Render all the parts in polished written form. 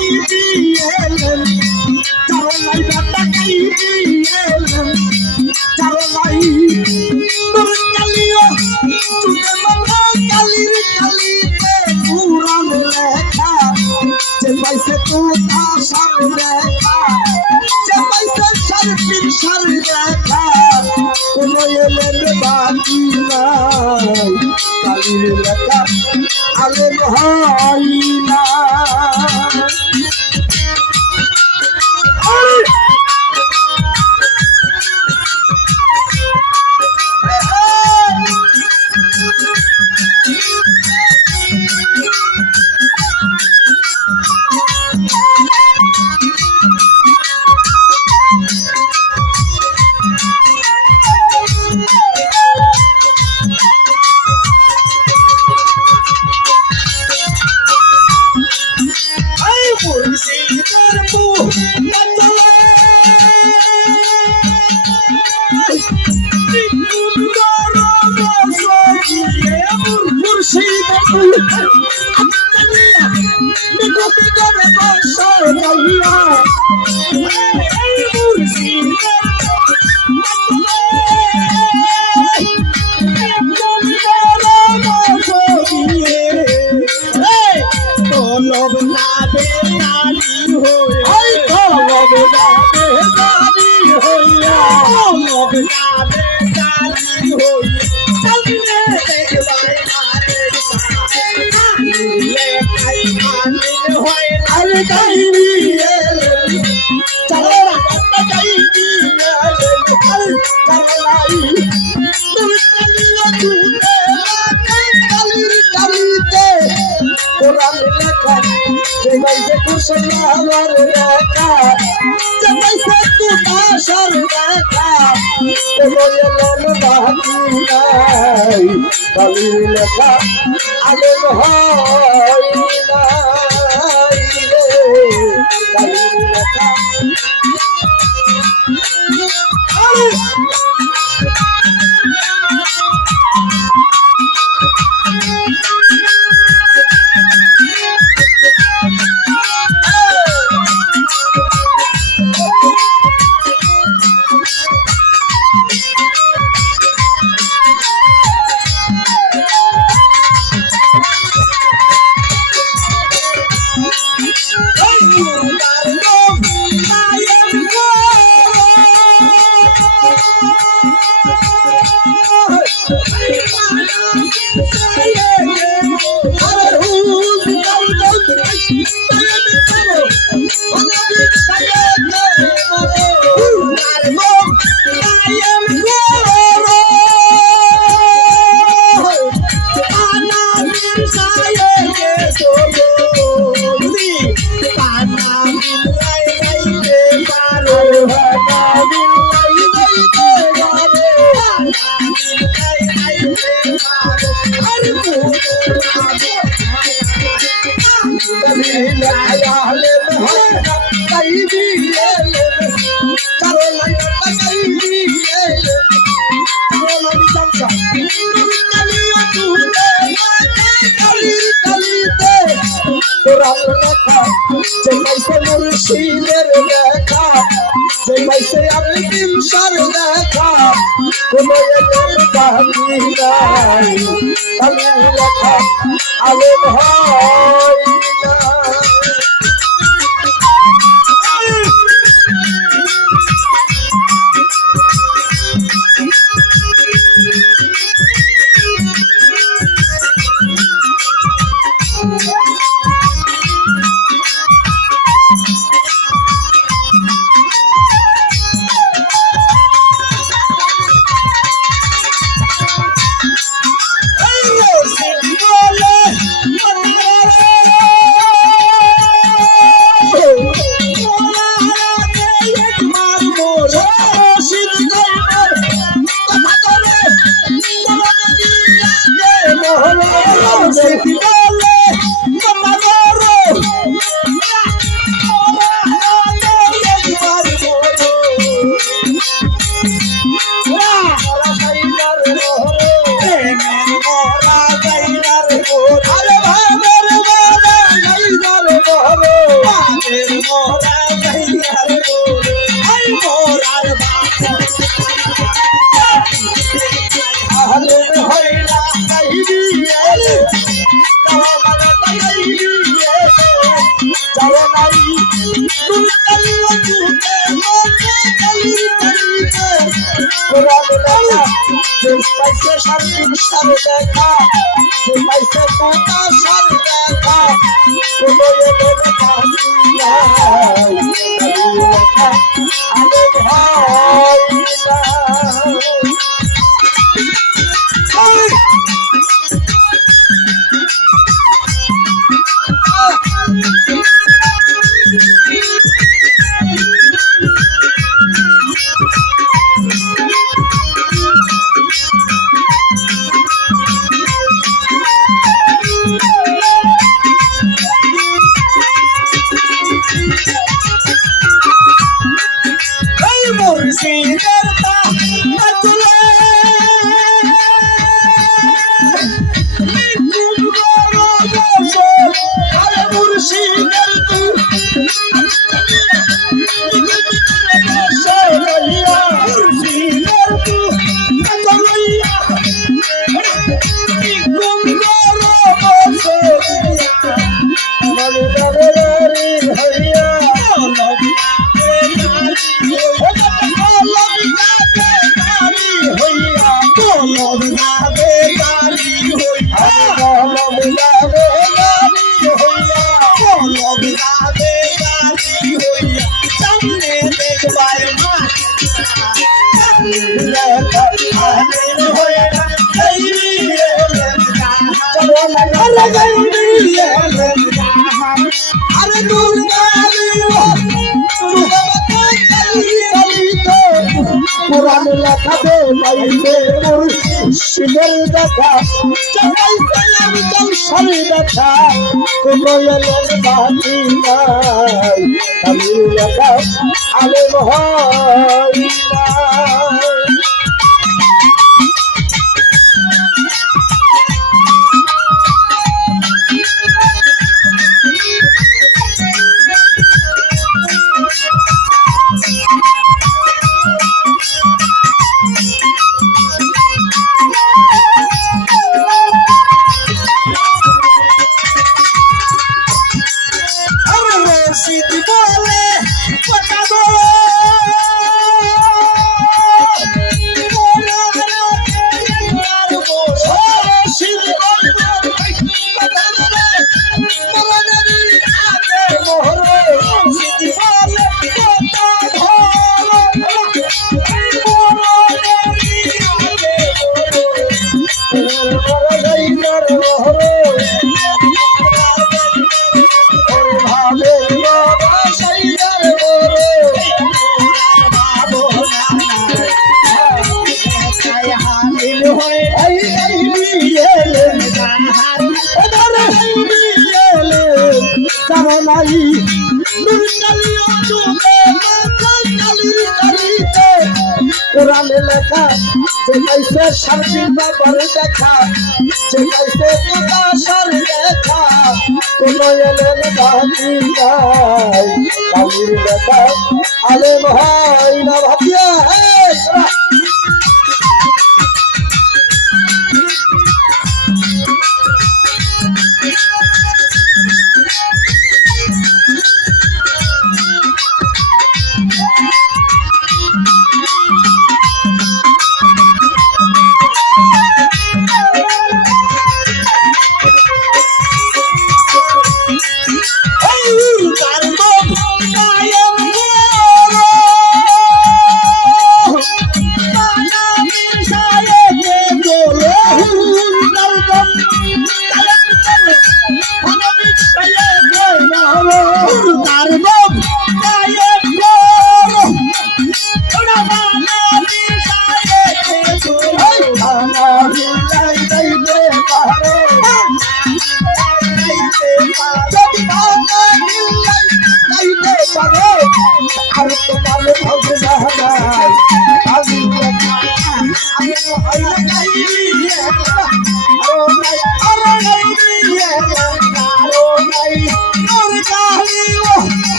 টাকাই দিয়েলেন চারো লাই টাকাই দিয়েলেন চারো লাই তোর কালিও চুকে বাবা কালির কালিতে পুরাণ লেখা যে পাইছে তো আশার দেখা যে পাইছে সারপির সার দেখা কোনো এলেন বাকি নাই কালির লেখা আলেম হয় না আমার দেখা চাইছে তু আশার দেখা কোনো এলেন বাকি নাই কালির লেখা আলেম হয় নাই রে কালির লেখা মুর্শিদের দেখা যে পাইছে আমি দিলশার দেখা কোনো এলেন বাকি নাই কালির লেখা আলেম হয় না যে পাইছে সার্বিক সার দেখা যে পাইছে কথা সার দেখা কোনো এলো না বাকি নাই লেখা আগে ভাই না পুরান লেখাতে পাইছে মুর্শিদের দেখা চাইছে আমি জলসার দেখা কোনো এলেন বাকি নাই আমি লেখা আলেম হয় না কোরআনে লেখা যে পাইছে সার্বিক ব্যাপার দেখা যে পাইছে কথা সার দেখা কোনো এলেন বাকি নাই কালির লেখা আলেম হয় না ভাবিয়া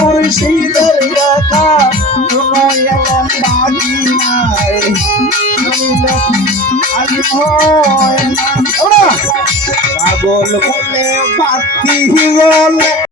মুর্শিদের দেখা বাকি নাই পাগল বলে বাতি বলে